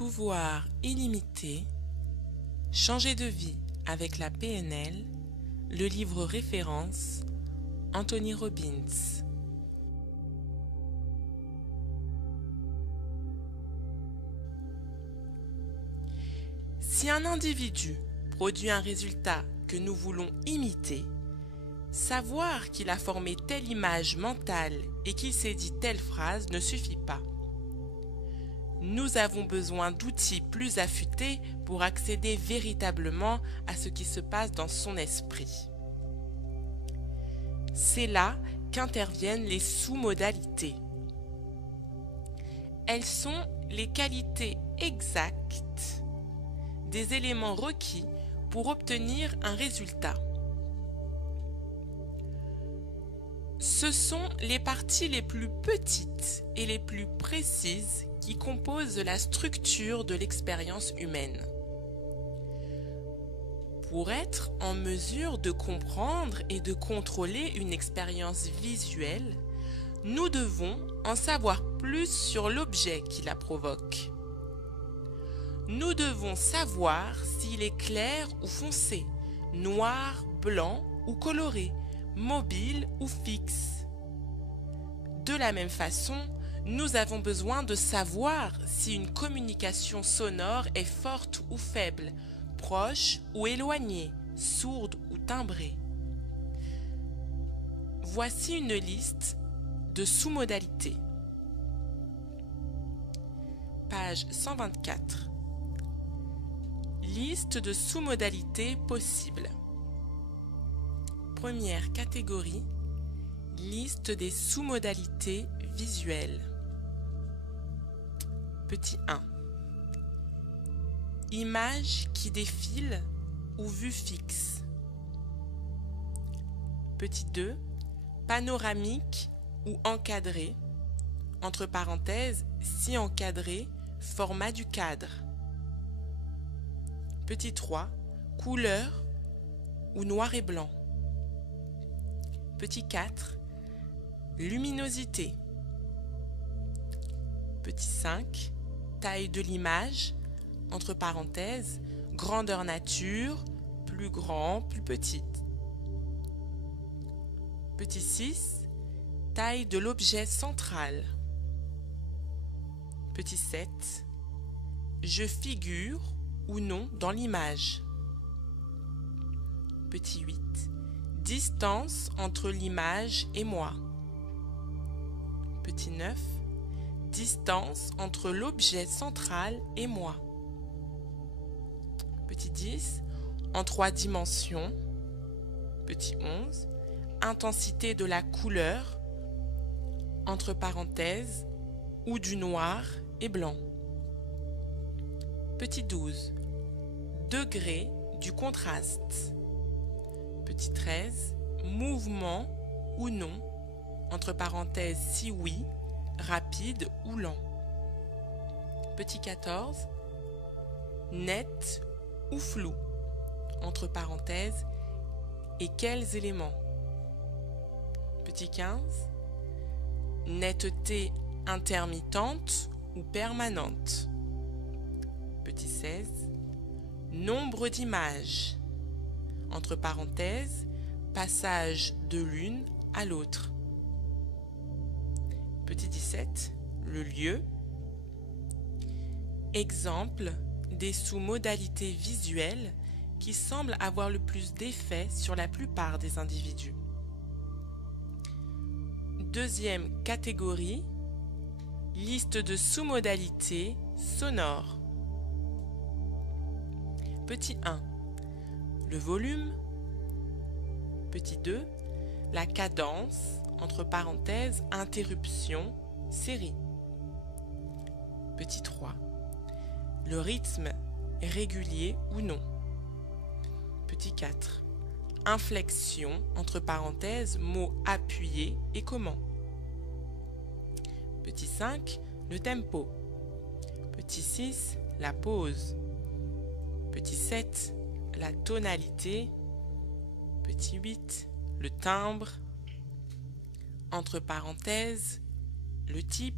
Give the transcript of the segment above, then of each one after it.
Pouvoir illimité, changer de vie avec la PNL, le livre référence, Anthony Robbins. Si un individu produit un résultat que nous voulons imiter, savoir qu'il a formé telle image mentale et qu'il s'est dit telle phrase ne suffit pas. Nous avons besoin d'outils plus affûtés pour accéder véritablement à ce qui se passe dans son esprit. C'est là qu'interviennent les sous-modalités. Elles sont les qualités exactes des éléments requis pour obtenir un résultat. Ce sont les parties les plus petites et les plus précises qui composent la structure de l'expérience humaine. Pour être en mesure de comprendre et de contrôler une expérience visuelle, nous devons en savoir plus sur l'objet qui la provoque. Nous devons savoir s'il est clair ou foncé, noir, blanc ou coloré, mobile ou fixe. De la même façon, nous avons besoin de savoir si une communication sonore est forte ou faible, proche ou éloignée, sourde ou timbrée. Voici une liste de sous-modalités. Page 124. Liste de sous-modalités possibles. Première catégorie, liste des sous-modalités visuelles. Petit 1. Image qui défile ou vue fixe. Petit 2. Panoramique ou encadré, entre parenthèses, si encadré, format du cadre. Petit 3. Couleur ou noir et blanc. Petit 4. Luminosité. Petit 5. Taille de l'image, entre parenthèses, grandeur nature, plus grand, plus petite. Petit 6. Taille de l'objet central. Petit 7. Je figure ou non dans l'image. Petit 8. Distance entre l'image et moi. Petit 9. Distance entre l'objet central et moi. Petit 10. En 3 dimensions. Petit 11. Intensité de la couleur, entre parenthèses, ou du noir et blanc. Petit 12. Degré du contraste. Petit 13. Mouvement ou non, entre parenthèses si oui, rapide ou lent. Petit 14. Net ou flou, entre parenthèses, et quels éléments. Petit 15. Netteté intermittente ou permanente. Petit 16. Nombre d'images, entre parenthèses, passage de l'une à l'autre. Petit 17. Le lieu. Exemple des sous-modalités visuelles qui semblent avoir le plus d'effet sur la plupart des individus. Deuxième catégorie, liste de sous-modalités sonores. Petit 1. Le volume. Petit 2. La cadence, entre parenthèses, interruption, série. Petit 3. Le rythme, régulier ou non. Petit 4. Inflexion, entre parenthèses, mots appuyés et comment. Petit 5. Le tempo. Petit 6. La pause. Petit 7. La tonalité. Petit 8. Le timbre. Entre parenthèses, le type,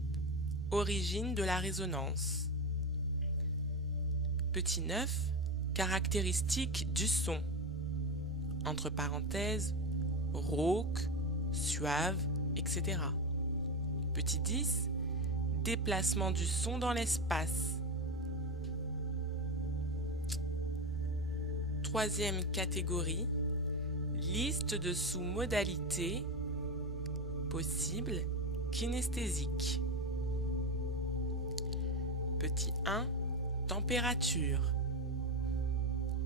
origine de la résonance. Petit 9, caractéristiques du son. Entre parenthèses, rauque, suave, etc. Petit 10, déplacement du son dans l'espace. Troisième catégorie, liste de sous-modalités possibles kinesthésiques. Petit 1, température.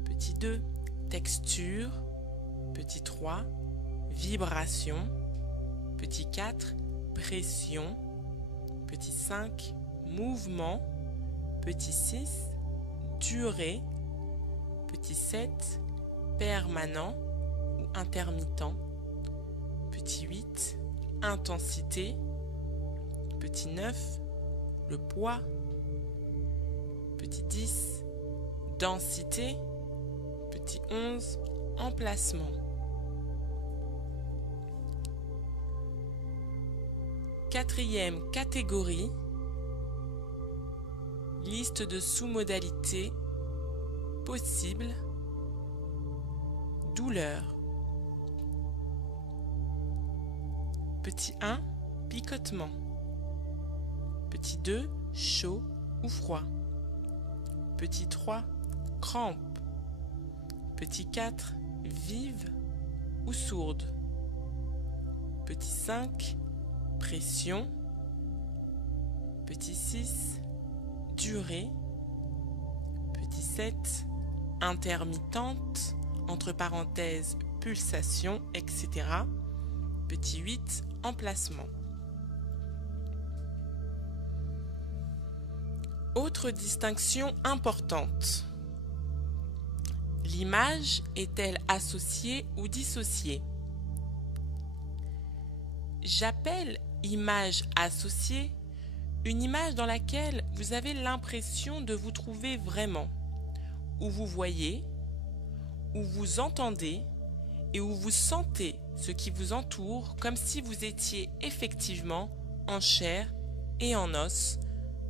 Petit 2, texture. Petit 3, vibration. Petit 4, pression. Petit 5, mouvement. Petit 6, durée. Petit 7, permanent ou intermittent. Petit 8, intensité. Petit 9, le poids. Petit 10, densité. Petit 11, emplacement. Quatrième catégorie, liste de sous-modalités possibles, douleur. Petit 1, picotement. Petit 2, chaud ou froid. Petit 3, crampe. Petit 4, vive ou sourde. Petit 5, pression. Petit 6, durée. Petit 7, intermittente, entre parenthèses, pulsation, etc. Petit 8, emplacement. Autre distinction importante. L'image est-elle associée ou dissociée? J'appelle image associée une image dans laquelle vous avez l'impression de vous trouver vraiment, où vous voyez, où vous entendez et où vous sentez ce qui vous entoure comme si vous étiez effectivement en chair et en os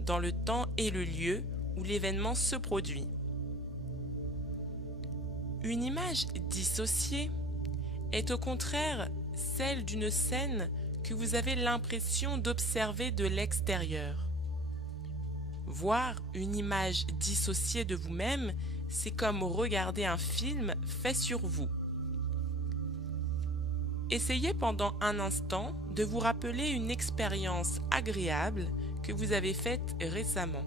dans le temps et le lieu où l'événement se produit. Une image dissociée est au contraire celle d'une scène que vous avez l'impression d'observer de l'extérieur. Voir une image dissociée de vous-même, c'est comme regarder un film fait sur vous. Essayez pendant un instant de vous rappeler une expérience agréable que vous avez faite récemment.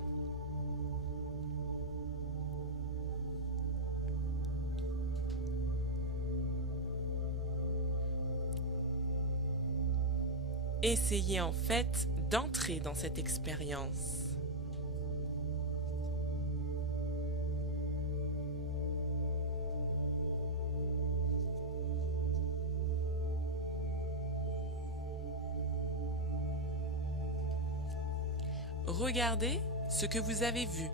Essayez en fait d'entrer dans cette expérience. Regardez ce que vous avez vu.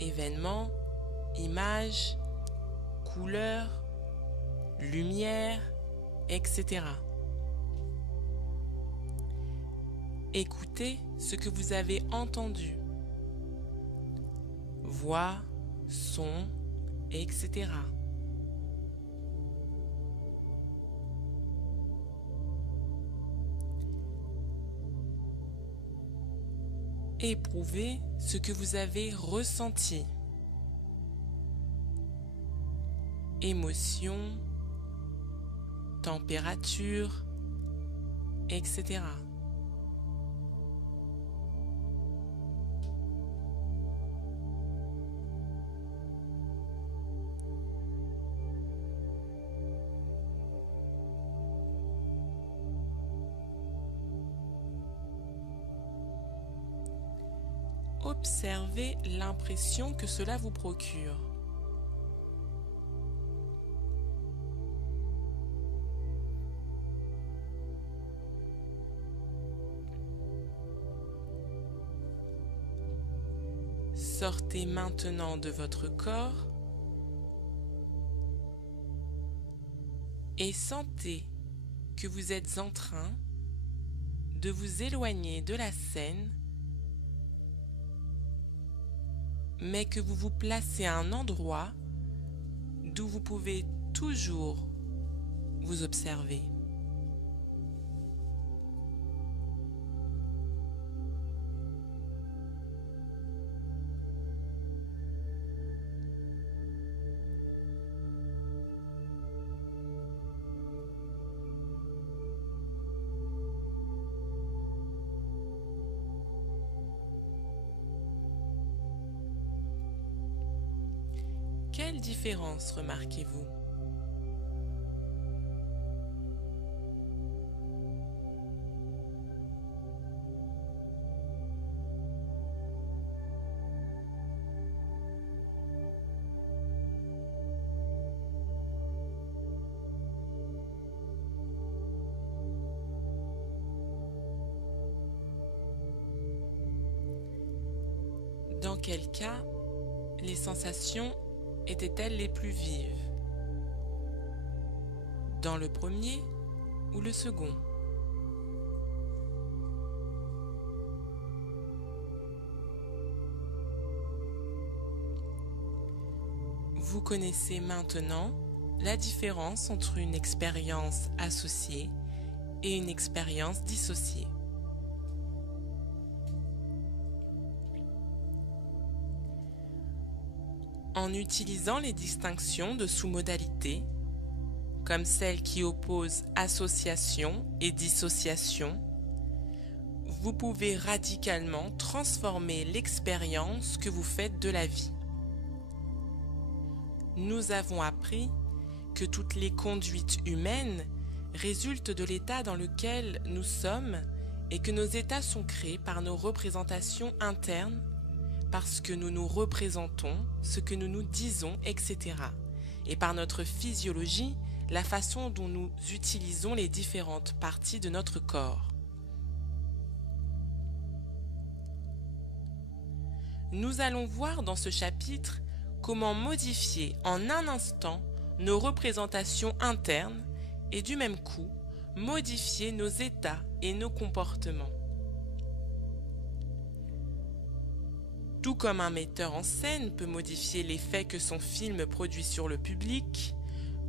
Événements, images, couleurs, lumière, etc. Écoutez ce que vous avez entendu. Voix, sons, etc. Éprouvez ce que vous avez ressenti. Émotions, température, etc. Observez l'impression que cela vous procure. Sortez maintenant de votre corps et sentez que vous êtes en train de vous éloigner de la scène mais que vous vous placez à un endroit d'où vous pouvez toujours vous observer. Quelle différence remarquez-vous? Dans quel cas les sensations étaient-elles les plus vives? Dans le premier ou le second? Vous connaissez maintenant la différence entre une expérience associée et une expérience dissociée. En utilisant les distinctions de sous-modalités, comme celle qui oppose association et dissociation, vous pouvez radicalement transformer l'expérience que vous faites de la vie. Nous avons appris que toutes les conduites humaines résultent de l'état dans lequel nous sommes et que nos états sont créés par nos représentations internes, parce que nous nous représentons, ce que nous nous disons, etc. Et par notre physiologie, la façon dont nous utilisons les différentes parties de notre corps. Nous allons voir dans ce chapitre comment modifier en un instant nos représentations internes et du même coup, modifier nos états et nos comportements. Tout comme un metteur en scène peut modifier l'effet que son film produit sur le public,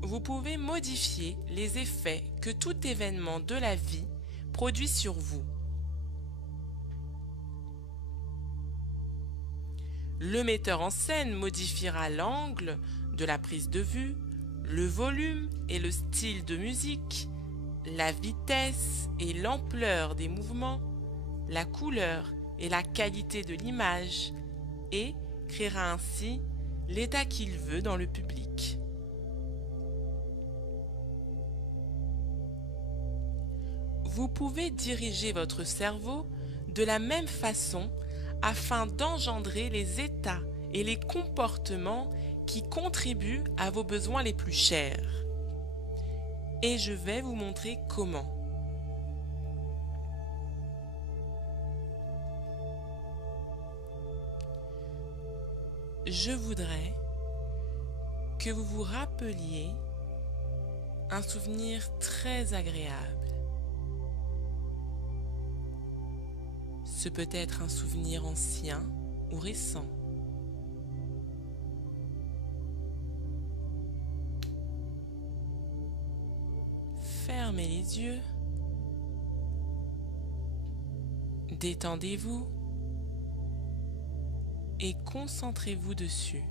vous pouvez modifier les effets que tout événement de la vie produit sur vous. Le metteur en scène modifiera l'angle de la prise de vue, le volume et le style de musique, la vitesse et l'ampleur des mouvements, la couleur et la qualité de l'image, et créera ainsi l'état qu'il veut dans le public. Vous pouvez diriger votre cerveau de la même façon afin d'engendrer les états et les comportements qui contribuent à vos besoins les plus chers. Et je vais vous montrer comment. Je voudrais que vous vous rappeliez un souvenir très agréable. Ce peut être un souvenir ancien ou récent. Fermez les yeux. Détendez-vous. Et concentrez-vous dessus.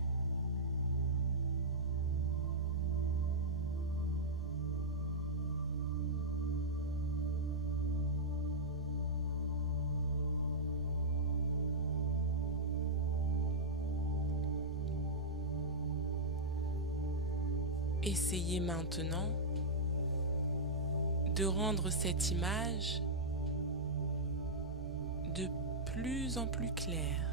Essayez maintenant de rendre cette image de plus en plus claire.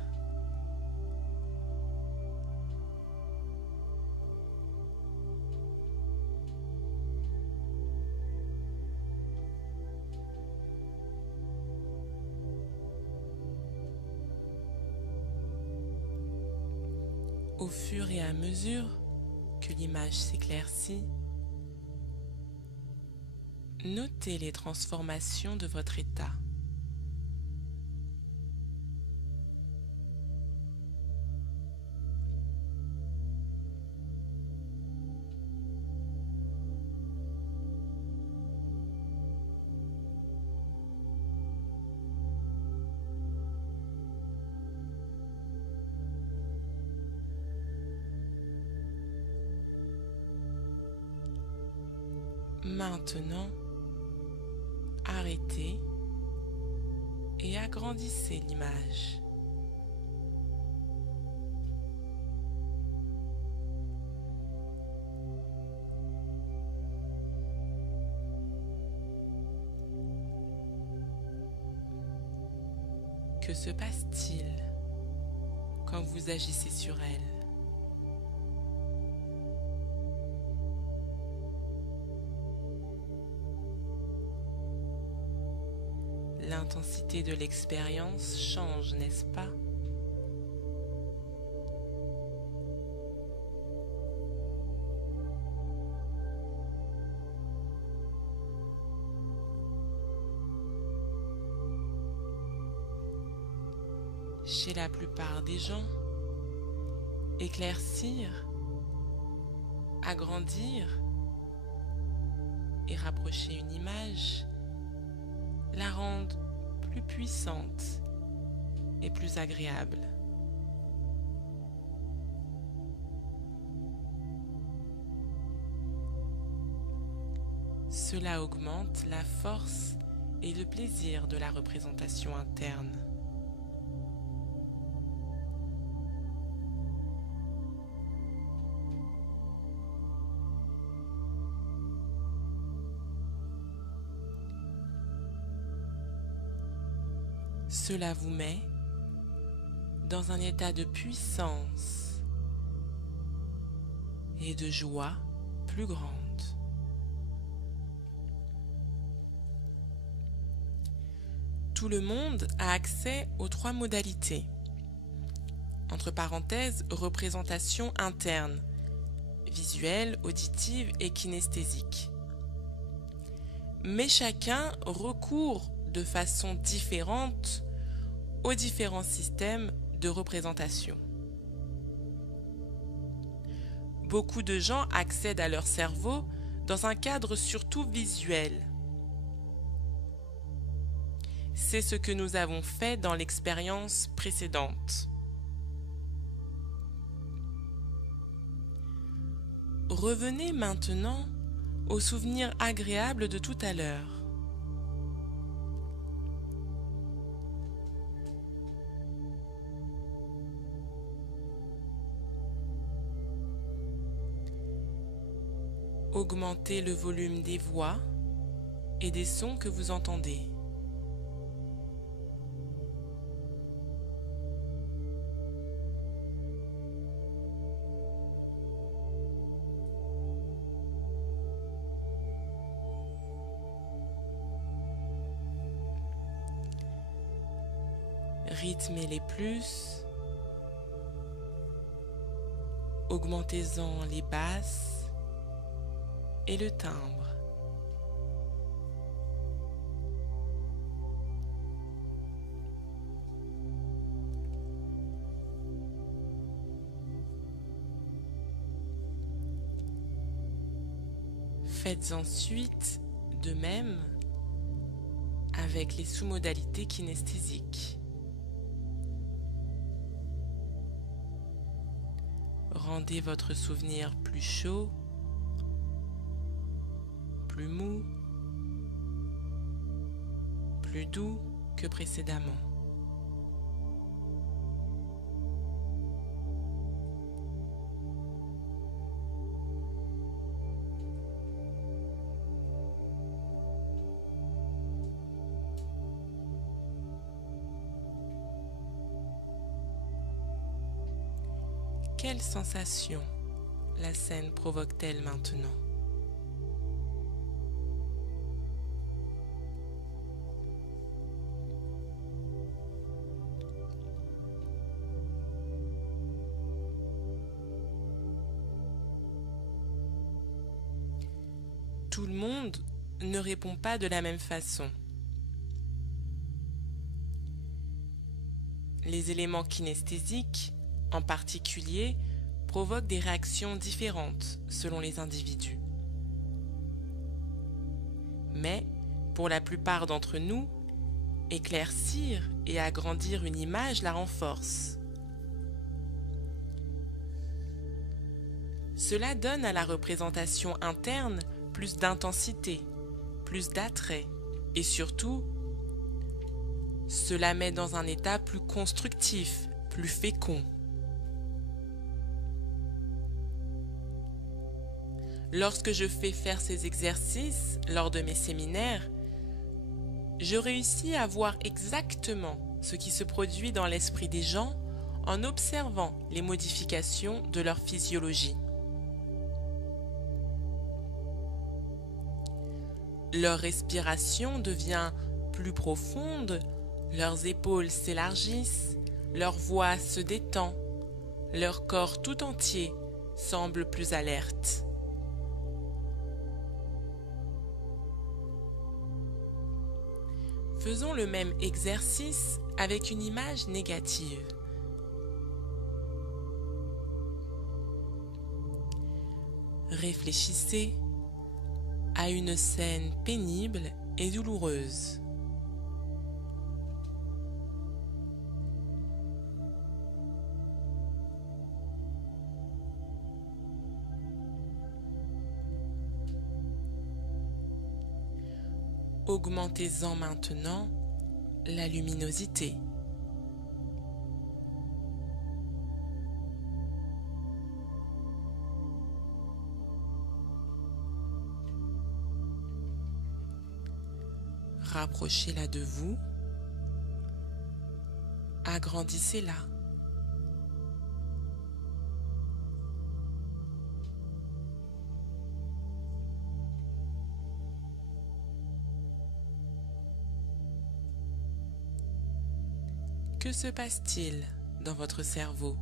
Au fur et à mesure que l'image s'éclaircit, notez les transformations de votre état. Maintenant, arrêtez et agrandissez l'image. Que se passe-t-il quand vous agissez sur elle? L'intensité de l'expérience change, n'est-ce pas? Chez la plupart des gens, éclaircir, agrandir et rapprocher une image la rendent plus puissante et plus agréable. Cela augmente la force et le plaisir de la représentation interne. Cela vous met dans un état de puissance et de joie plus grande. Tout le monde a accès aux 3 modalités. Entre parenthèses, représentation interne, visuelle, auditive et kinesthésique. Mais chacun recourt de façon différente aux différents systèmes de représentation. Beaucoup de gens accèdent à leur cerveau dans un cadre surtout visuel. C'est ce que nous avons fait dans l'expérience précédente. Revenez maintenant aux souvenirs agréables de tout à l'heure. Augmentez le volume des voix et des sons que vous entendez. Rythmez-les plus, augmentez-en les basses et le timbre. Faites ensuite de même avec les sous-modalités kinesthésiques. Rendez votre souvenir plus chaud, plus mou, plus doux que précédemment. Quelle sensation la scène provoque-t-elle maintenant? Tout le monde ne répond pas de la même façon. Les éléments kinesthésiques, en particulier, provoquent des réactions différentes selon les individus. Mais, pour la plupart d'entre nous, éclaircir et agrandir une image la renforce. Cela donne à la représentation interne plus d'intensité, plus d'attrait et surtout, cela met dans un état plus constructif, plus fécond. Lorsque je fais faire ces exercices lors de mes séminaires, je réussis à voir exactement ce qui se produit dans l'esprit des gens en observant les modifications de leur physiologie. Leur respiration devient plus profonde, leurs épaules s'élargissent, leur voix se détend, leur corps tout entier semble plus alerte. Faisons le même exercice avec une image négative. Réfléchissez à une scène pénible et douloureuse. Augmentez-en maintenant la luminosité. Rapprochez-la de vous. Agrandissez-la. Que se passe-t-il dans votre cerveau?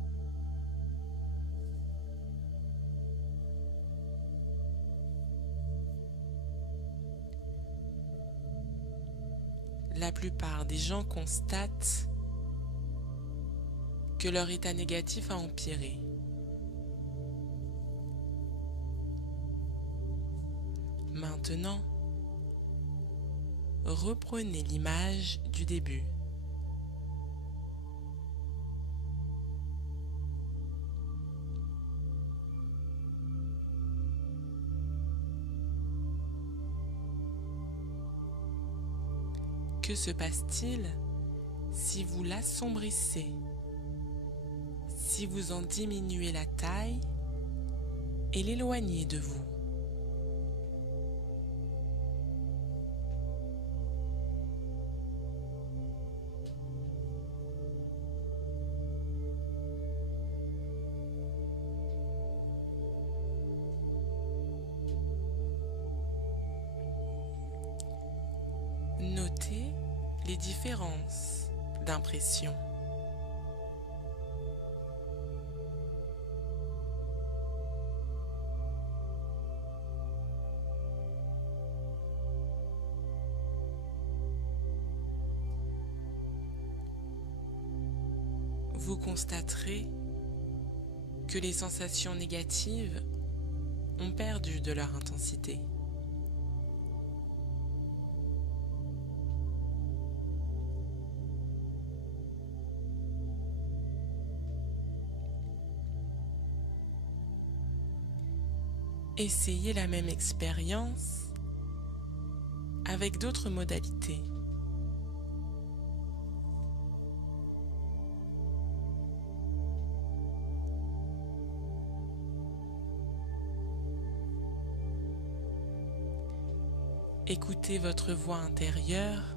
La plupart des gens constatent que leur état négatif a empiré. Maintenant, reprenez l'image du début. Que se passe-t-il si vous l'assombrissez, si vous en diminuez la taille et l'éloignez de vous? Notez les différences d'impression. Vous constaterez que les sensations négatives ont perdu de leur intensité. Essayez la même expérience avec d'autres modalités. Écoutez votre voix intérieure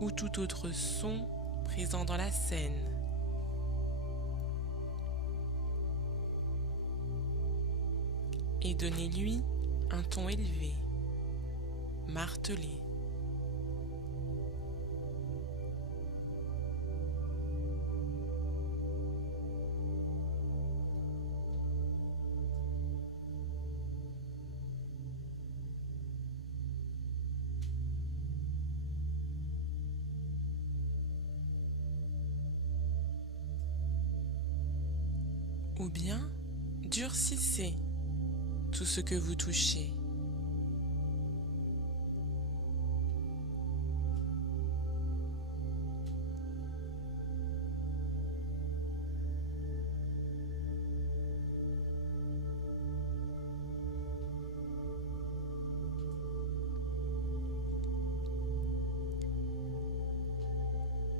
ou tout autre son présent dans la scène. Et donnez-lui un ton élevé, martelé. Ou bien durcissez tout ce que vous touchez.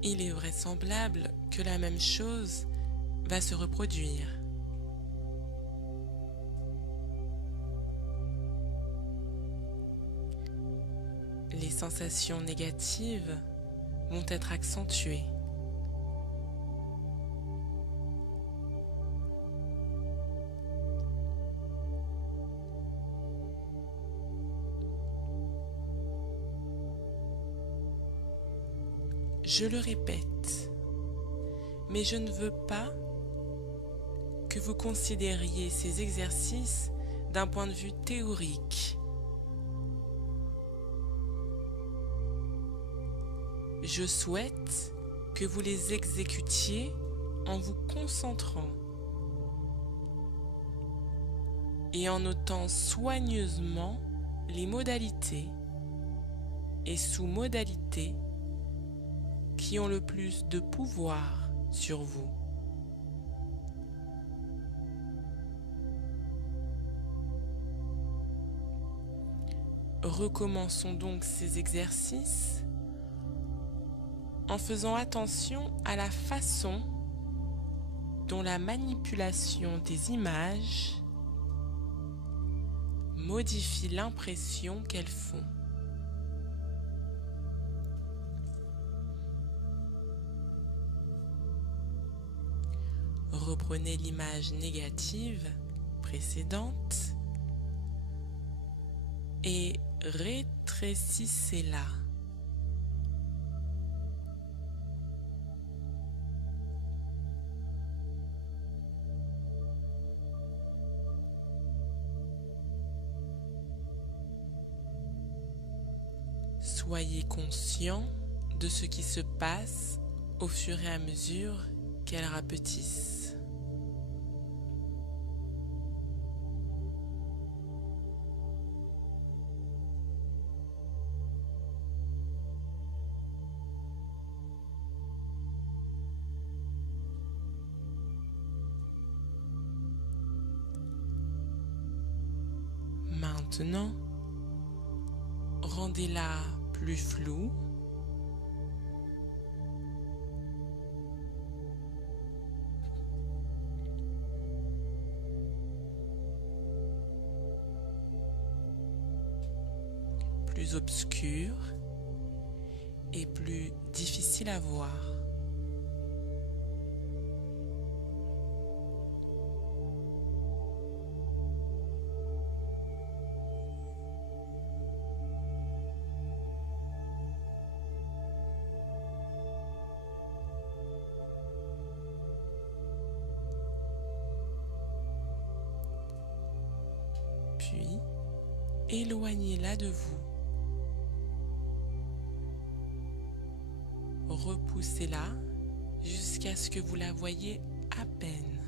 il est vraisemblable que la même chose va se reproduire. Les sensations négatives vont être accentuées. Je le répète, mais je ne veux pas que vous considériez ces exercices d'un point de vue théorique. Je souhaite que vous les exécutiez en vous concentrant et en notant soigneusement les modalités et sous-modalités qui ont le plus de pouvoir sur vous. Recommençons donc ces exercices en faisant attention à la façon dont la manipulation des images modifie l'impression qu'elles font. Reprenez l'image négative précédente et rétrécissez-la. Soyez conscient de ce qui se passe au fur et à mesure qu'elles rapetissent. Maintenant, rendez-la plus floue. Plus obscure et plus difficile à voir. Puis, éloignez-la de vous. Repoussez-la jusqu'à ce que vous la voyiez à peine.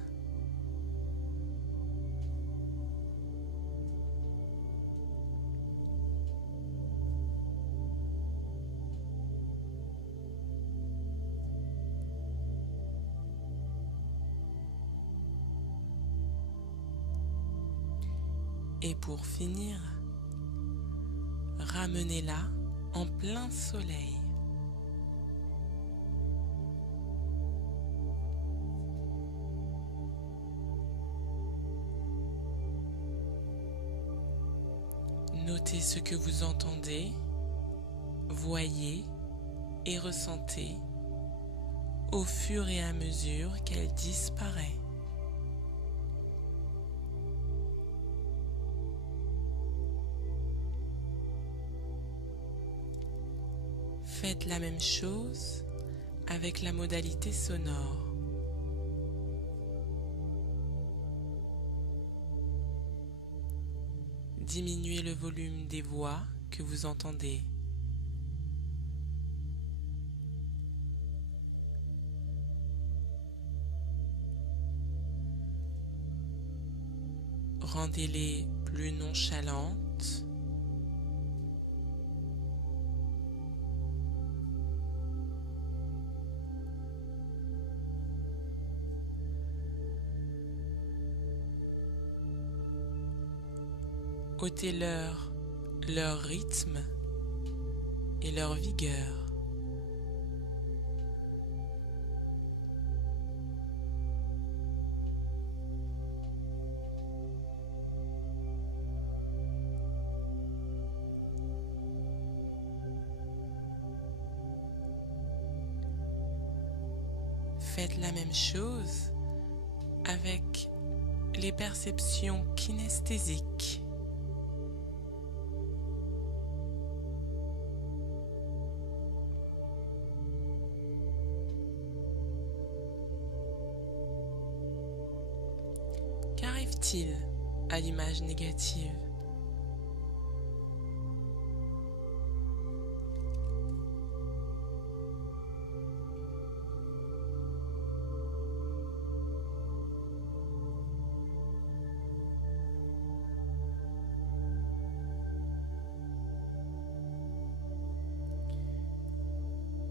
Et pour finir, ramenez-la en plein soleil. Notez ce que vous entendez, voyez et ressentez au fur et à mesure qu'elle disparaît. Faites la même chose avec la modalité sonore. Diminuez le volume des voix que vous entendez. Rendez-les plus nonchalantes. Ôtez-leur leur rythme et leur vigueur. Faites la même chose avec les perceptions kinesthésiques. Qu'arrive-t-il à l'image négative?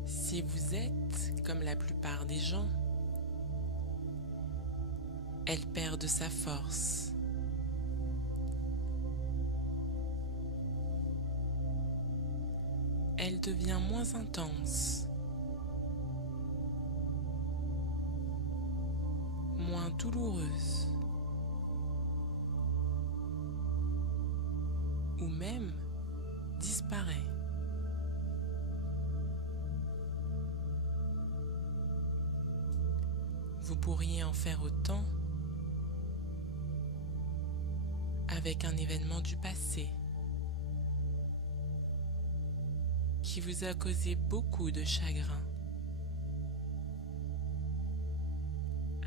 Si vous êtes comme la plupart des gens, elle perd de sa force. Elle devient moins intense, moins douloureuse, ou même disparaît. Vous pourriez en faire autant avec un événement du passé qui vous a causé beaucoup de chagrin.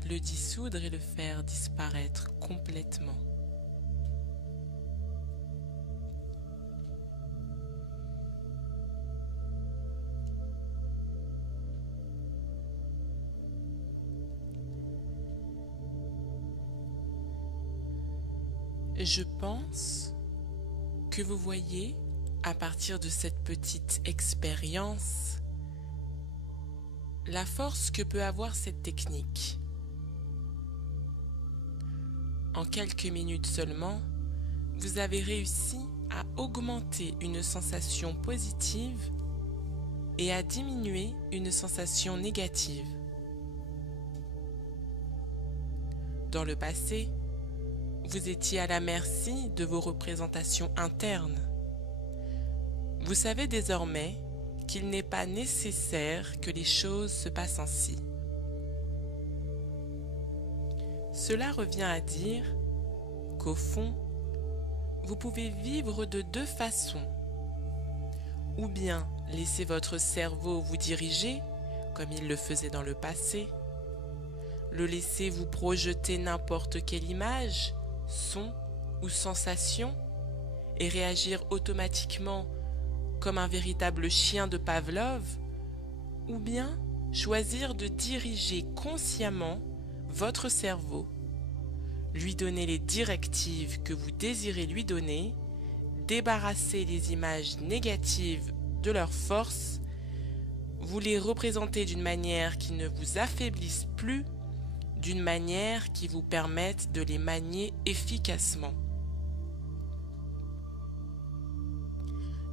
Le dissoudre et le faire disparaître complètement. Je pense que vous voyez, à partir de cette petite expérience, la force que peut avoir cette technique. En quelques minutes seulement, vous avez réussi à augmenter une sensation positive et à diminuer une sensation négative. Dans le passé, vous étiez à la merci de vos représentations internes. Vous savez désormais qu'il n'est pas nécessaire que les choses se passent ainsi. Cela revient à dire qu'au fond, vous pouvez vivre de deux façons. Ou bien laisser votre cerveau vous diriger, comme il le faisait dans le passé, le laisser vous projeter n'importe quelle image, son ou sensation et réagir automatiquement comme un véritable chien de Pavlov, ou bien choisir de diriger consciemment votre cerveau, lui donner les directives que vous désirez lui donner, débarrasser les images négatives de leur force, vous les représenter d'une manière qui ne vous affaiblisse plus, d'une manière qui vous permette de les manier efficacement.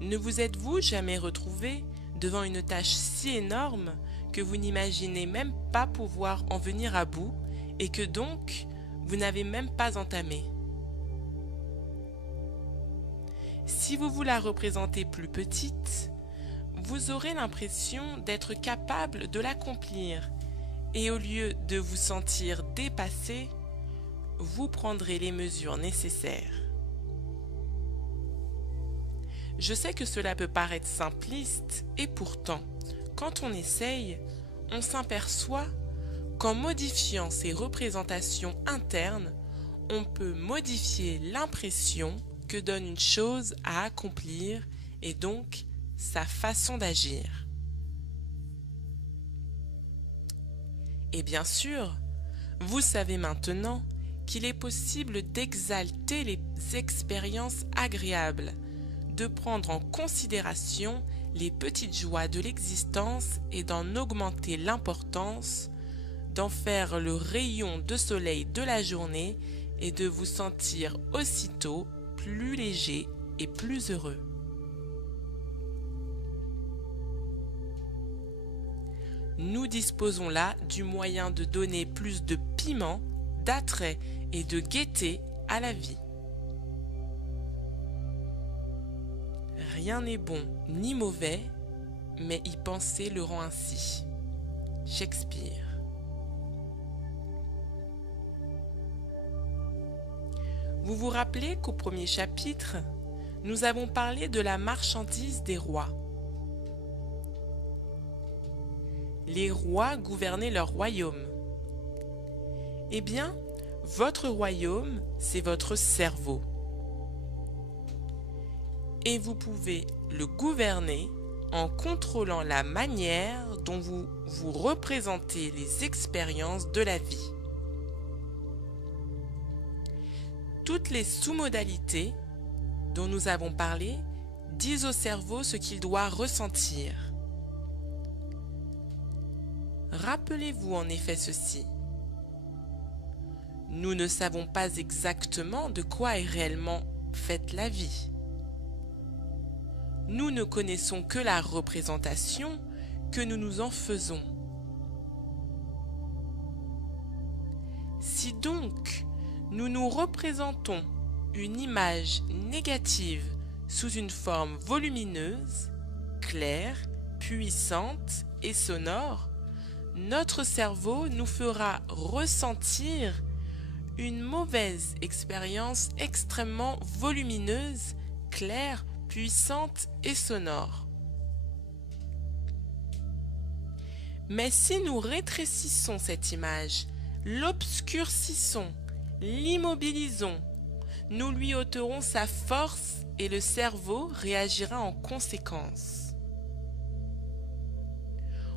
Ne vous êtes-vous jamais retrouvé devant une tâche si énorme que vous n'imaginez même pas pouvoir en venir à bout et que donc vous n'avez même pas entamé? Si vous vous la représentez plus petite, vous aurez l'impression d'être capable de l'accomplir. Et au lieu de vous sentir dépassé, vous prendrez les mesures nécessaires. Je sais que cela peut paraître simpliste, et pourtant, quand on essaye, on s'aperçoit qu'en modifiant ces représentations internes, on peut modifier l'impression que donne une chose à accomplir et donc sa façon d'agir. Et bien sûr, vous savez maintenant qu'il est possible d'exalter les expériences agréables, de prendre en considération les petites joies de l'existence et d'en augmenter l'importance, d'en faire le rayon de soleil de la journée et de vous sentir aussitôt plus léger et plus heureux. Nous disposons là du moyen de donner plus de piment, d'attrait et de gaieté à la vie. Rien n'est bon ni mauvais, mais y penser le rend ainsi. Shakespeare. Vous vous rappelez qu'au premier chapitre, nous avons parlé de la marchandise des rois. Les rois gouvernaient leur royaume. Eh bien, votre royaume, c'est votre cerveau. Et vous pouvez le gouverner en contrôlant la manière dont vous vous représentez les expériences de la vie. Toutes les sous-modalités dont nous avons parlé disent au cerveau ce qu'il doit ressentir. Rappelez-vous en effet ceci. Nous ne savons pas exactement de quoi est réellement faite la vie. Nous ne connaissons que la représentation que nous nous en faisons. Si donc nous nous représentons une image négative sous une forme volumineuse, claire, puissante et sonore, notre cerveau nous fera ressentir une mauvaise expérience extrêmement volumineuse, claire, puissante et sonore. Mais si nous rétrécissons cette image, l'obscurcissons, l'immobilisons, nous lui ôterons sa force et le cerveau réagira en conséquence.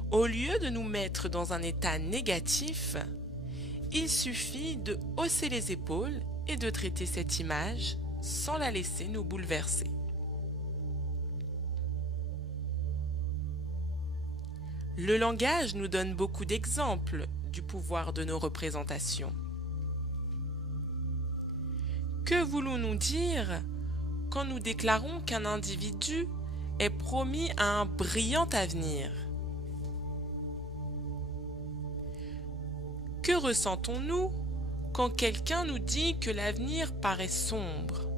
Au lieu de nous mettre dans un état négatif, il suffit de hausser les épaules et de traiter cette image sans la laisser nous bouleverser. Le langage nous donne beaucoup d'exemples du pouvoir de nos représentations. Que voulons-nous dire quand nous déclarons qu'un individu est promis à un brillant avenir? Que ressentons-nous quand quelqu'un nous dit que l'avenir paraît sombre?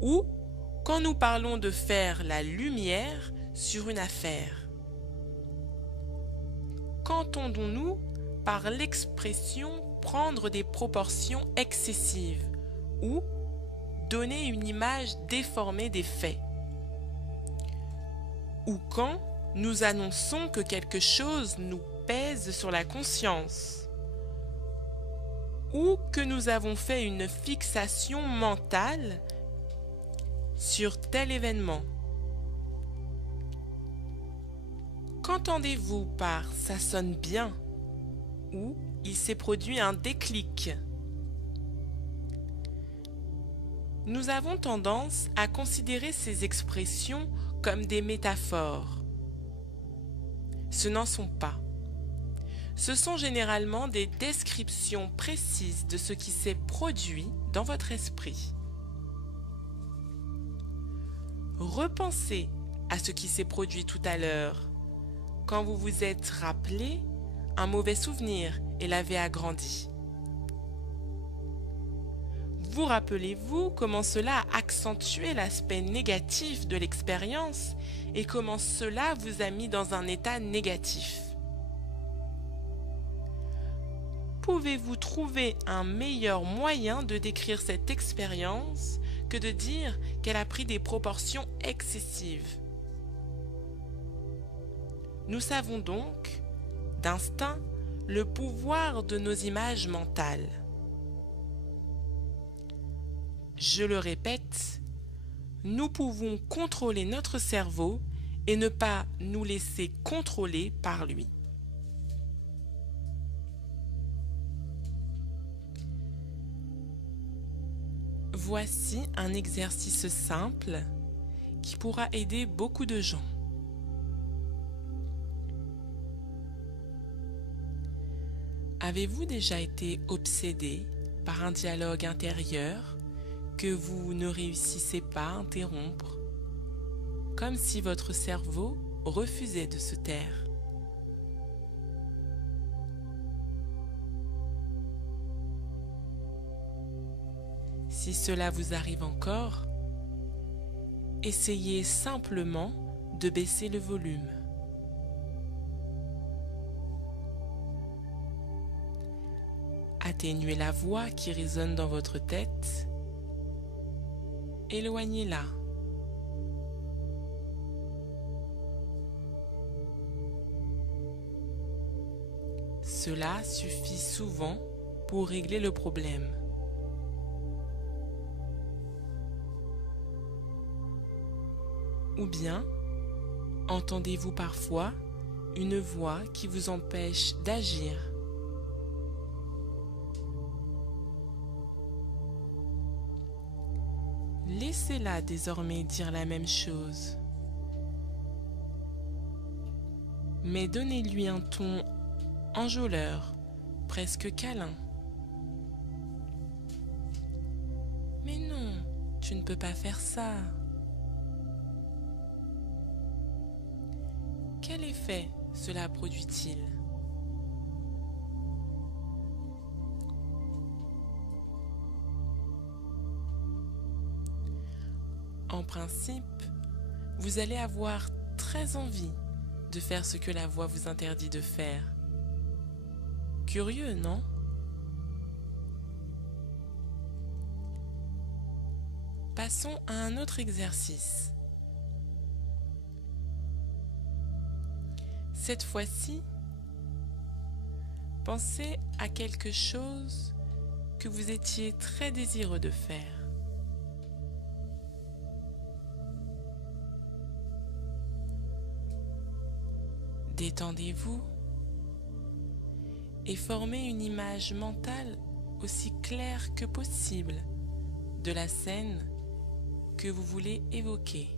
Ou quand nous parlons de faire la lumière sur une affaire? Qu'entendons-nous par l'expression prendre des proportions excessives ou donner une image déformée des faits? Ou quand nous annonçons que quelque chose nous pèse sur la conscience ou que nous avons fait une fixation mentale sur tel événement? Qu'entendez-vous par « ça sonne bien » ou « il s'est produit un déclic » ? Nous avons tendance à considérer ces expressions comme des métaphores. Ce n'en sont pas. Ce sont généralement des descriptions précises de ce qui s'est produit dans votre esprit. Repensez à ce qui s'est produit tout à l'heure, quand vous vous êtes rappelé un mauvais souvenir et l'avez agrandi. Vous rappelez-vous comment cela a accentué l'aspect négatif de l'expérience et comment cela vous a mis dans un état négatif? Pouvez-vous trouver un meilleur moyen de décrire cette expérience que de dire qu'elle a pris des proportions excessives? Nous savons donc, d'instinct, le pouvoir de nos images mentales. Je le répète, nous pouvons contrôler notre cerveau et ne pas nous laisser contrôler par lui. Voici un exercice simple qui pourra aider beaucoup de gens. Avez-vous déjà été obsédé par un dialogue intérieur que vous ne réussissez pas à interrompre, comme si votre cerveau refusait de se taire? Si cela vous arrive encore, essayez simplement de baisser le volume. Atténuez la voix qui résonne dans votre tête. Éloignez-la. Cela suffit souvent pour régler le problème. Ou bien, entendez-vous parfois une voix qui vous empêche d'agir? Laissez-la désormais dire la même chose. Mais donnez-lui un ton enjôleur, presque câlin. Mais non, tu ne peux pas faire ça. Quel effet cela produit-il? En principe, vous allez avoir très envie de faire ce que la voix vous interdit de faire. Curieux, non? Passons à un autre exercice. Cette fois-ci, pensez à quelque chose que vous étiez très désireux de faire. Détendez-vous et formez une image mentale aussi claire que possible de la scène que vous voulez évoquer.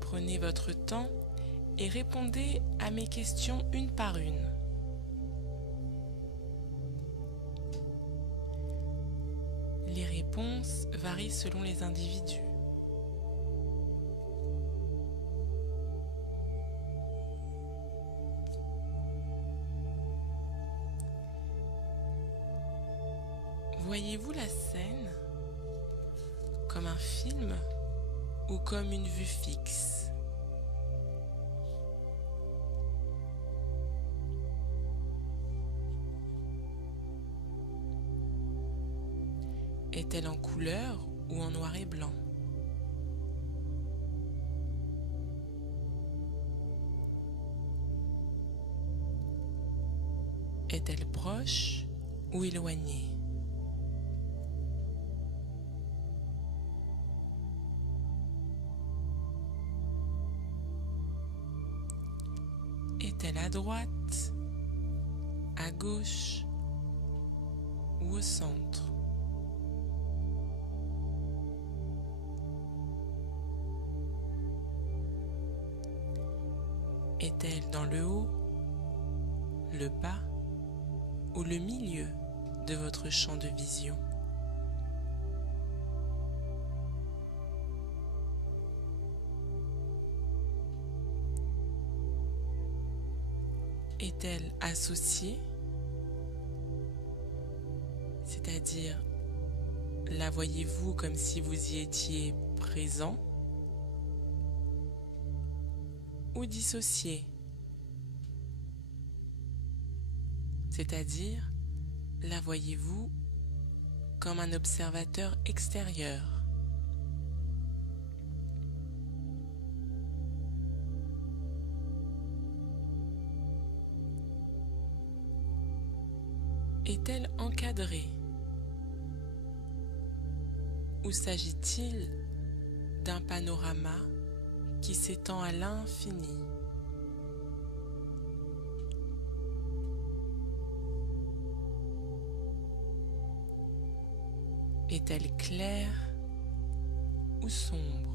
Prenez votre temps et répondez à mes questions une par une. Les réponses varient selon les individus. Voyez-vous la scène comme un film ou comme une vue fixe? Est-elle en couleur ou en noir et blanc? Est-elle proche ou éloignée? Est-elle à droite, à gauche ou au centre? Est-elle dans le haut, le bas ou le milieu de votre champ de vision? Est-elle associée, c'est-à-dire la voyez-vous comme si vous y étiez présent, ou dissociée, c'est-à-dire la voyez-vous comme un observateur extérieur? Est-elle encadrée? Ou s'agit-il d'un panorama qui s'étend à l'infini? Est-elle claire ou sombre?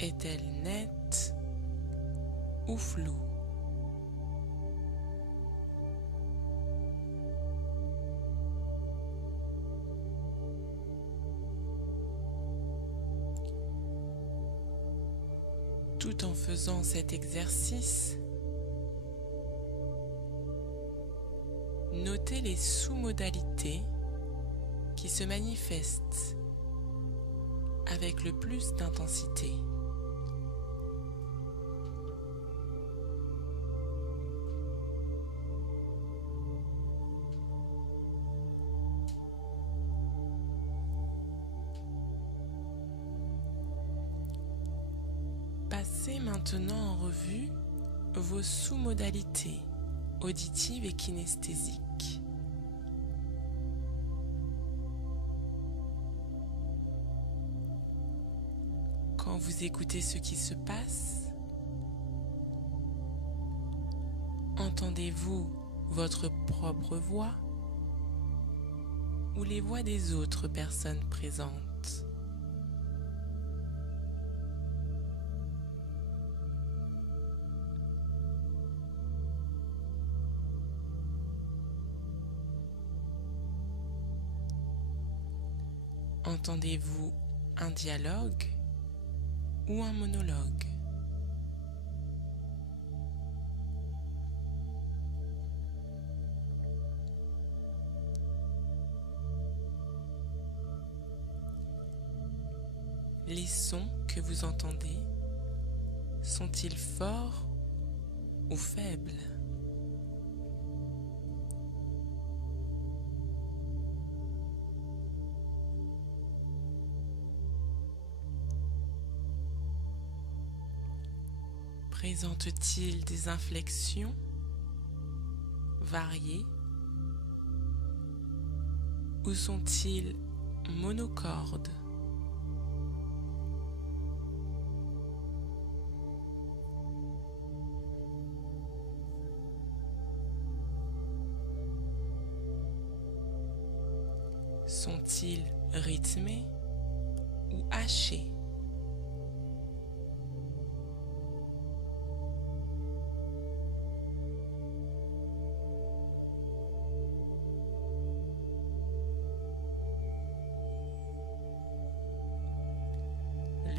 Est-elle nette ou floue? Tout en faisant cet exercice, notez les sous-modalités qui se manifestent avec le plus d'intensité. Passez maintenant en revue vos sous-modalités auditives et kinesthésiques. Quand vous écoutez ce qui se passe, entendez-vous votre propre voix ou les voix des autres personnes présentes? Entendez-vous un dialogue ou un monologue? Les sons que vous entendez sont-ils forts ou faibles? Présentent-ils des inflexions variées ou sont-ils monocordes? Sont-ils rythmés ou hachés?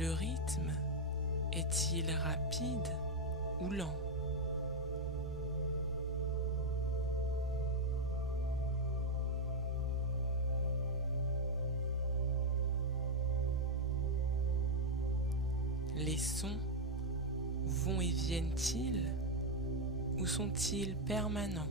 Le rythme est-il rapide ou lent? Les sons vont et viennent-ils ou sont-ils permanents?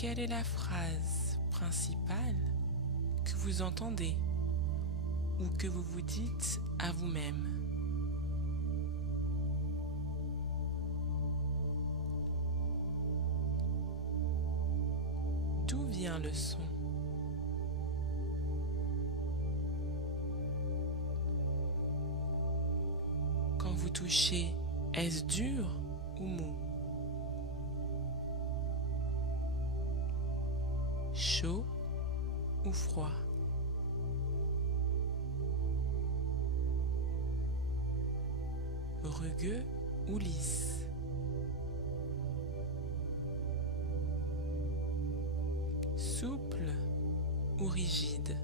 Quelle est la phrase principale que vous entendez ou que vous vous dites à vous-même? D'où vient le son? Quand vous touchez, est-ce dur ou mou? Chaud ou froid? Rugueux ou lisse? Souple ou rigide?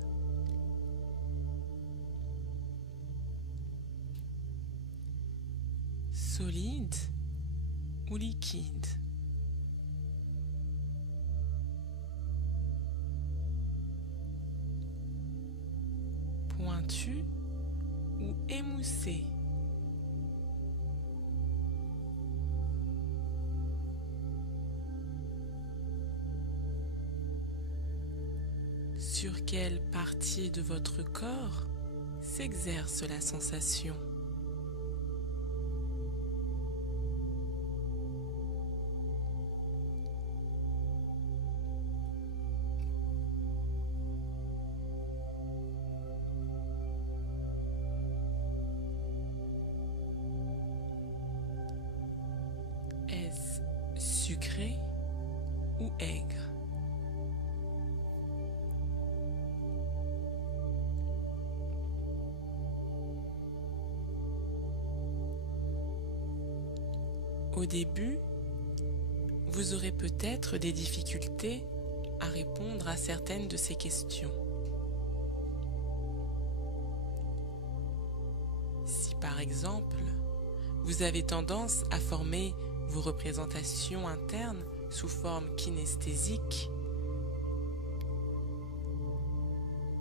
Solide ou liquide? Pointu ou émoussé? Sur quelle partie de votre corps s'exerce la sensation? Est-ce sucré ou aigre? Au début, vous aurez peut-être des difficultés à répondre à certaines de ces questions. Si par exemple, vous avez tendance à former vos représentations internes sous forme kinesthésique,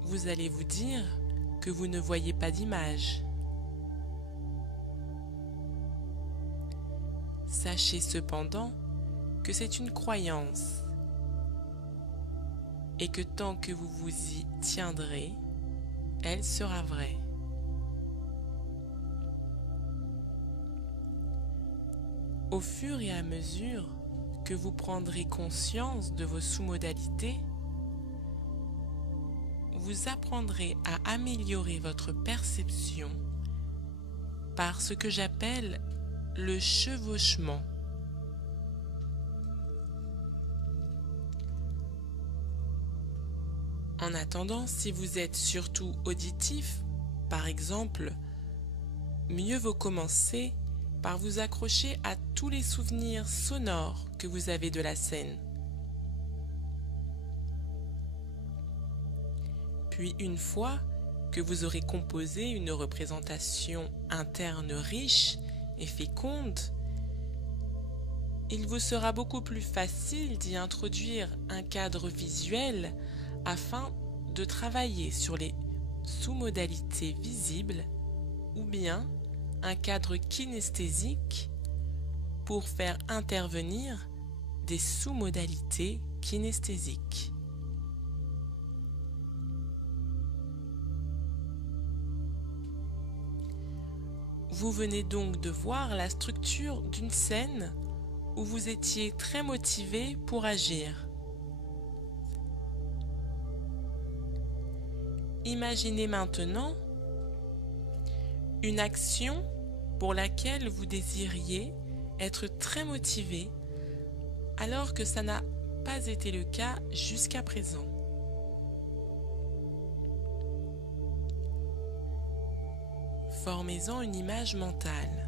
vous allez vous dire que vous ne voyez pas d'image. Sachez cependant que c'est une croyance et que tant que vous vous y tiendrez, elle sera vraie. Au fur et à mesure que vous prendrez conscience de vos sous-modalités, vous apprendrez à améliorer votre perception par ce que j'appelle le chevauchement. En attendant, si vous êtes surtout auditif, par exemple, mieux vaut commencer par vous accrocher à tous les souvenirs sonores que vous avez de la scène. Puis une fois que vous aurez composé une représentation interne riche et féconde, il vous sera beaucoup plus facile d'y introduire un cadre visuel afin de travailler sur les sous-modalités visibles ou bien un cadre kinesthésique pour faire intervenir des sous-modalités kinesthésiques. Vous venez donc de voir la structure d'une scène où vous étiez très motivé pour agir. Imaginez maintenant une action pour laquelle vous désiriez être très motivé alors que ça n'a pas été le cas jusqu'à présent. Formez-en une image mentale.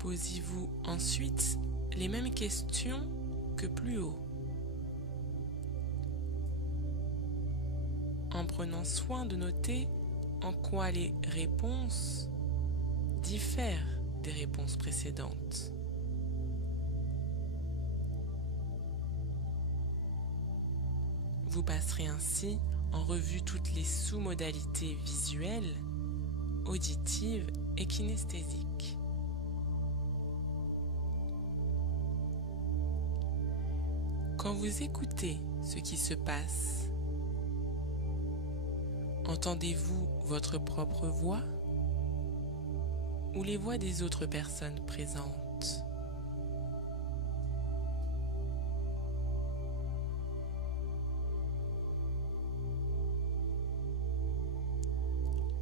Posez-vous ensuite les mêmes questions que plus haut, en prenant soin de noter en quoi les réponses diffèrent des réponses précédentes. Vous passerez ainsi en revue toutes les sous-modalités visuelles, auditives et kinesthésiques. Quand vous écoutez ce qui se passe, entendez-vous votre propre voix ou les voix des autres personnes présentes?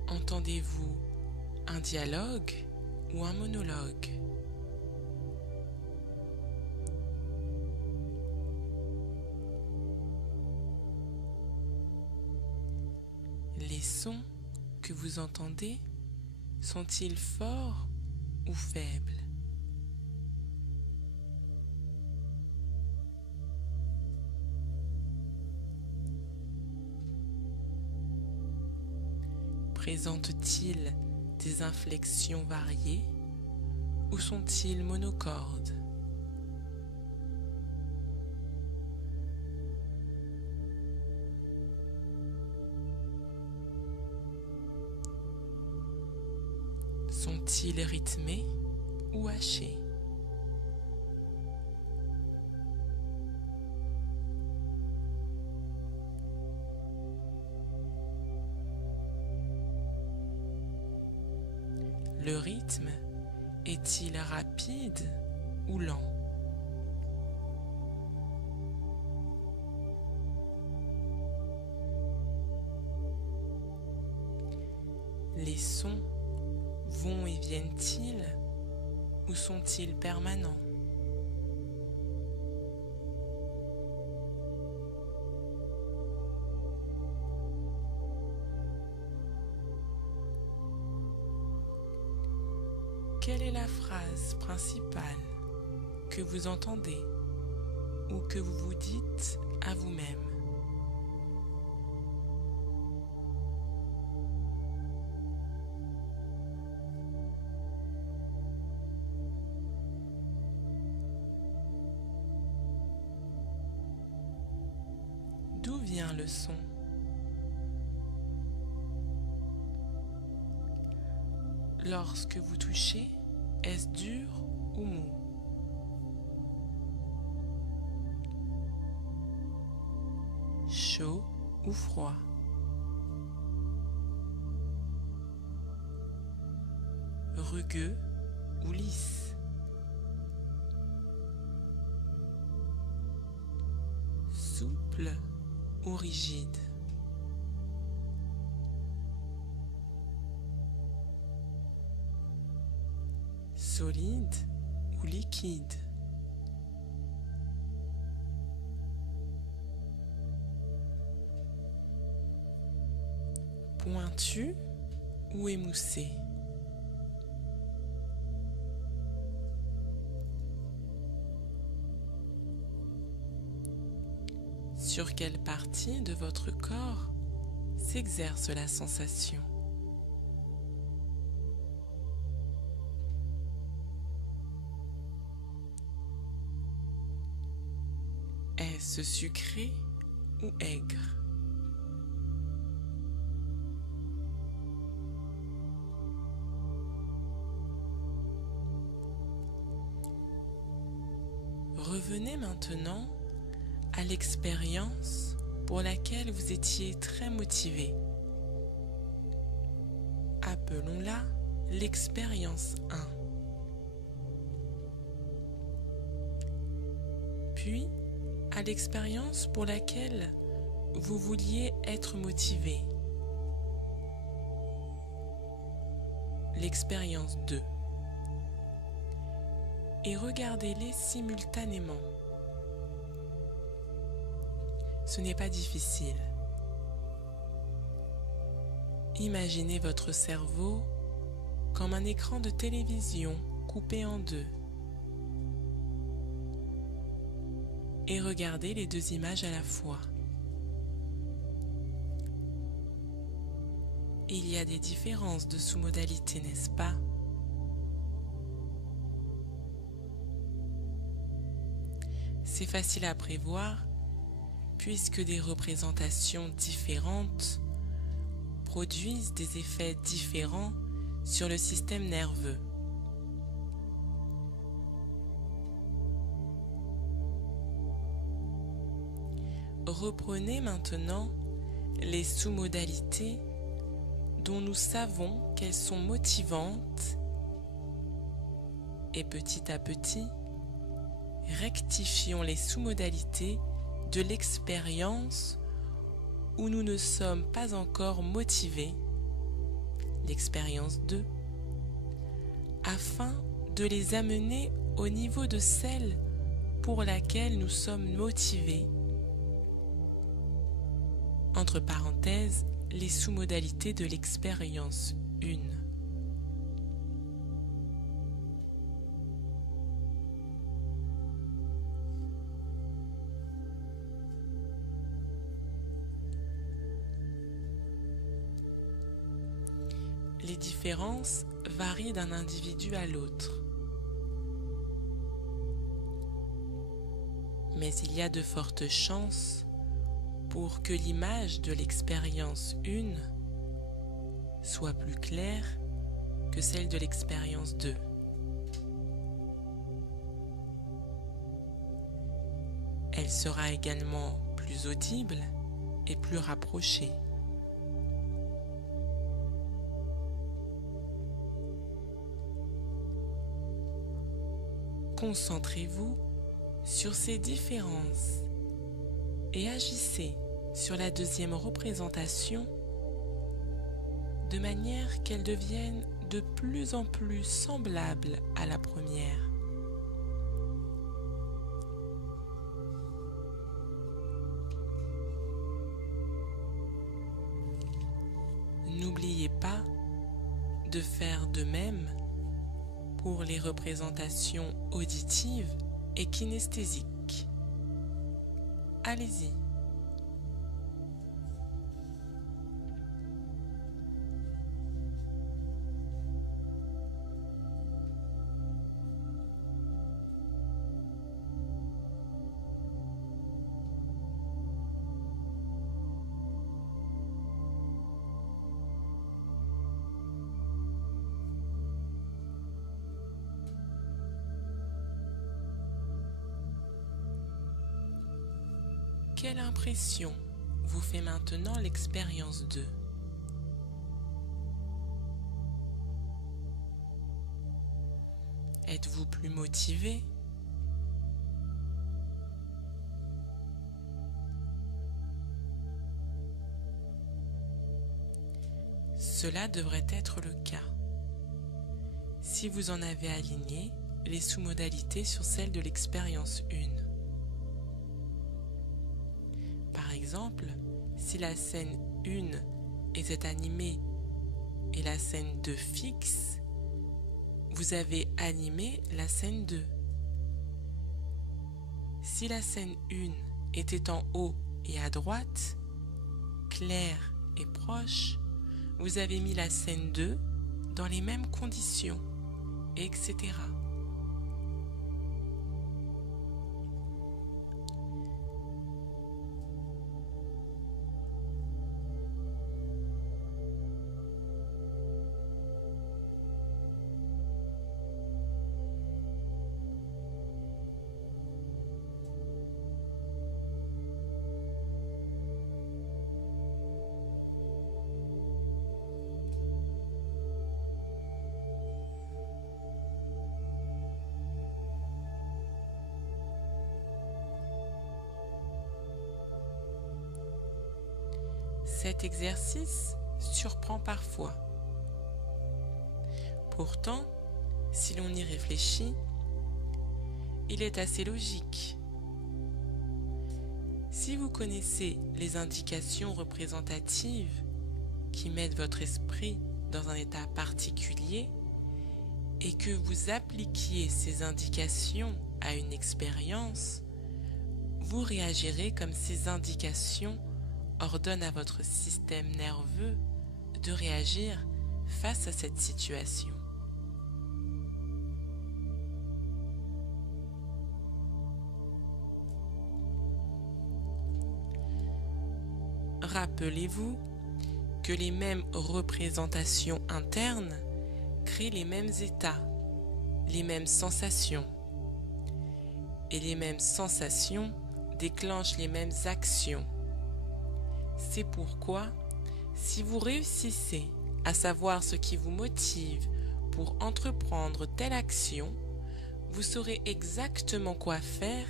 Entendez-vous un dialogue ou un monologue? Les sons que vous entendez sont-ils forts ou faibles? Présentent-ils des inflexions variées ou sont-ils monocordes? Sont-ils rythmés ou hachés? Le rythme est-il rapide ou lent? Les sons vont et viennent-ils ou sont-ils permanents? quelle est la phrase principale que vous entendez ou que vous vous dites à vous-même? D'où vient le son? Lorsque vous touchez, est-ce dur ou mou? Chaud ou froid? Rugueux ou lisse? Souple ou rigide? Solide ou liquide? Pointu ou émoussé? Sur quelle partie de votre corps s'exerce la sensation? Est-ce sucré ou aigre? Revenez maintenant à l'expérience pour laquelle vous étiez très motivé. Appelons-la l'expérience 1. Puis, à l'expérience pour laquelle vous vouliez être motivé. L'expérience 2. Et regardez-les simultanément. Ce n'est pas difficile. Imaginez votre cerveau comme un écran de télévision coupé en deux. Et regardez les deux images à la fois. Il y a des différences de sous-modalité, n'est-ce pas? C'est facile à prévoir puisque des représentations différentes produisent des effets différents sur le système nerveux. Reprenez maintenant les sous-modalités dont nous savons qu'elles sont motivantes et petit à petit, rectifions les sous-modalités de l'expérience où nous ne sommes pas encore motivés, l'expérience 2, afin de les amener au niveau de celle pour laquelle nous sommes motivés, entre parenthèses, les sous-modalités de l'expérience 1. Les différences varient d'un individu à l'autre. Mais il y a de fortes chances pour que l'image de l'expérience 1 soit plus claire que celle de l'expérience 2. Elle sera également plus audible et plus rapprochée. Concentrez-vous sur ces différences et agissez sur la deuxième représentation de manière qu'elle devienne de plus en plus semblable à la première. N'oubliez pas de faire de même pour les représentations auditives et kinesthésiques. Allez-y. Quelle impression vous fait maintenant l'expérience d'eux? Êtes-vous plus motivé? Cela devrait être le cas si vous en avez aligné les sous-modalités sur celles de l'expérience 1. Par exemple, si la scène 1 était animée et la scène 2 fixe, vous avez animé la scène 2. Si la scène 1 était en haut et à droite, claire et proche, vous avez mis la scène 2 dans les mêmes conditions, etc. Cet exercice surprend parfois. Pourtant, si l'on y réfléchit, il est assez logique. Si vous connaissez les indications représentatives qui mettent votre esprit dans un état particulier et que vous appliquiez ces indications à une expérience, vous réagirez comme ces indications ordonnent à votre système nerveux de réagir face à cette situation. Rappelez-vous que les mêmes représentations internes créent les mêmes états, les mêmes sensations. Et les mêmes sensations déclenchent les mêmes actions. C'est pourquoi, si vous réussissez à savoir ce qui vous motive pour entreprendre telle action, vous saurez exactement quoi faire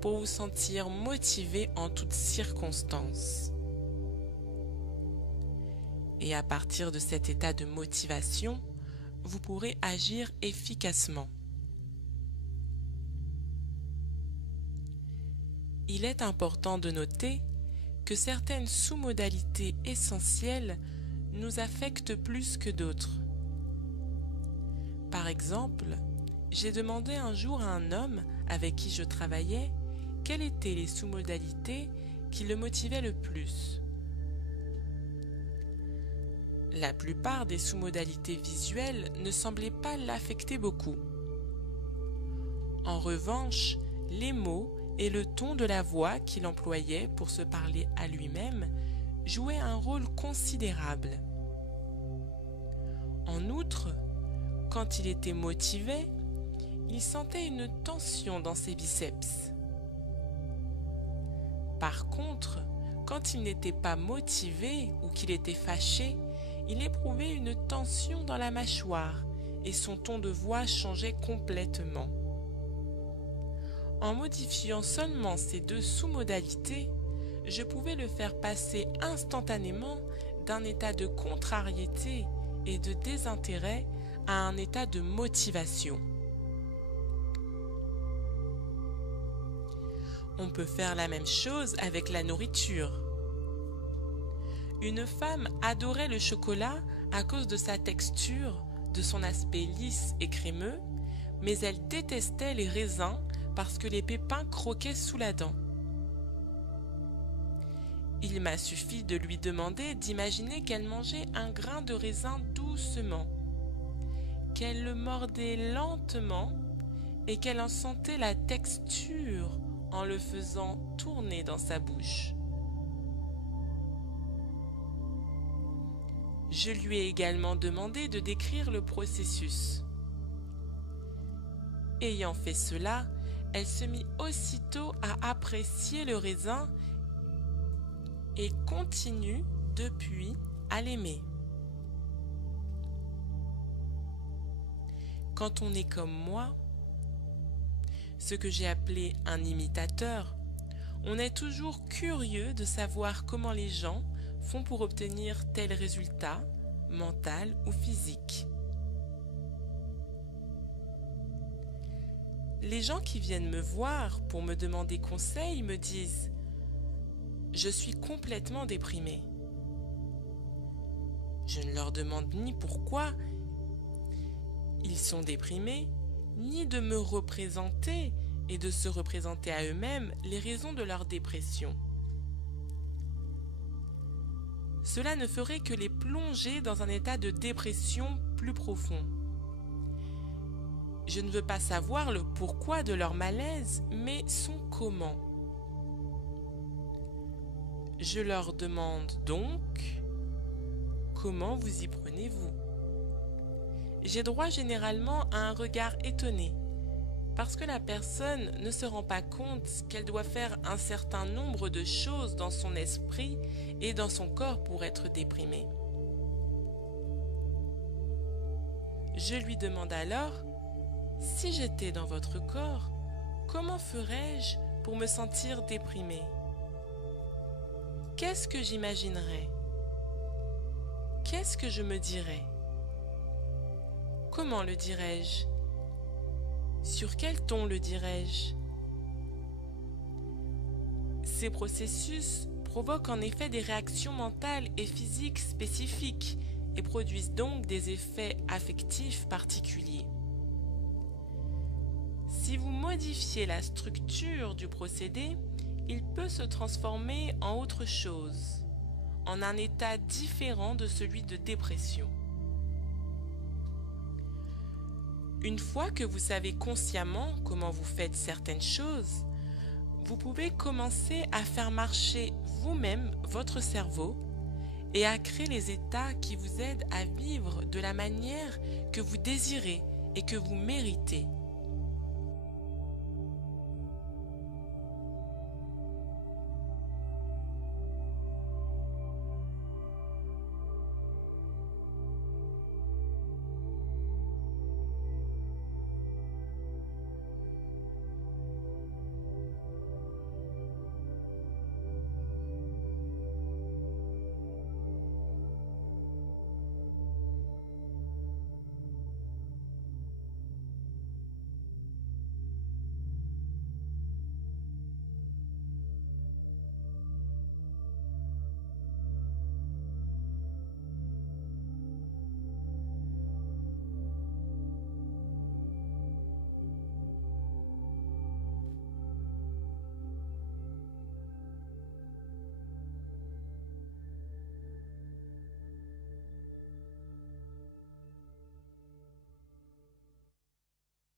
pour vous sentir motivé en toutes circonstances. Et à partir de cet état de motivation, vous pourrez agir efficacement. Il est important de noter que certaines sous-modalités essentielles nous affectent plus que d'autres. Par exemple, j'ai demandé un jour à un homme avec qui je travaillais quelles étaient les sous-modalités qui le motivaient le plus. La plupart des sous-modalités visuelles ne semblaient pas l'affecter beaucoup. En revanche, les mots et le ton de la voix qu'il employait pour se parler à lui-même jouaient un rôle considérable. En outre, quand il était motivé, il sentait une tension dans ses biceps. Par contre, quand il n'était pas motivé ou qu'il était fâché, il éprouvait une tension dans la mâchoire et son ton de voix changeait complètement. En modifiant seulement ces deux sous-modalités, je pouvais le faire passer instantanément d'un état de contrariété et de désintérêt à un état de motivation. On peut faire la même chose avec la nourriture. Une femme adorait le chocolat à cause de sa texture, de son aspect lisse et crémeux, mais elle détestait les raisins parce que les pépins croquaient sous la dent. Il m'a suffi de lui demander d'imaginer qu'elle mangeait un grain de raisin doucement, qu'elle le mordait lentement et qu'elle en sentait la texture en le faisant tourner dans sa bouche. Je lui ai également demandé de décrire le processus. Ayant fait cela, elle se mit aussitôt à apprécier le raisin et continue depuis à l'aimer. Quand on est comme moi, ce que j'ai appelé un imitateur, on est toujours curieux de savoir comment les gens font pour obtenir tel résultat, mental ou physique. Les gens qui viennent me voir pour me demander conseil me disent « Je suis complètement déprimé ». Je ne leur demande ni pourquoi ils sont déprimés, ni de me représenter et de se représenter à eux-mêmes les raisons de leur dépression. Cela ne ferait que les plonger dans un état de dépression plus profond. Je ne veux pas savoir le pourquoi de leur malaise, mais son comment. Je leur demande donc « Comment vous y prenez-vous » J'ai droit généralement à un regard étonné, parce que la personne ne se rend pas compte qu'elle doit faire un certain nombre de choses dans son esprit et dans son corps pour être déprimée. Je lui demande alors « Si j'étais dans votre corps, comment ferais-je pour me sentir déprimée ? Qu'est-ce que j'imaginerais ? Qu'est-ce que je me dirais ? Comment le dirais-je ? Sur quel ton le dirais-je ? » Ces processus provoquent en effet des réactions mentales et physiques spécifiques et produisent donc des effets affectifs particuliers. Si vous modifiez la structure du procédé, il peut se transformer en autre chose, en un état différent de celui de dépression. Une fois que vous savez consciemment comment vous faites certaines choses, vous pouvez commencer à faire marcher vous-même votre cerveau et à créer les états qui vous aident à vivre de la manière que vous désirez et que vous méritez.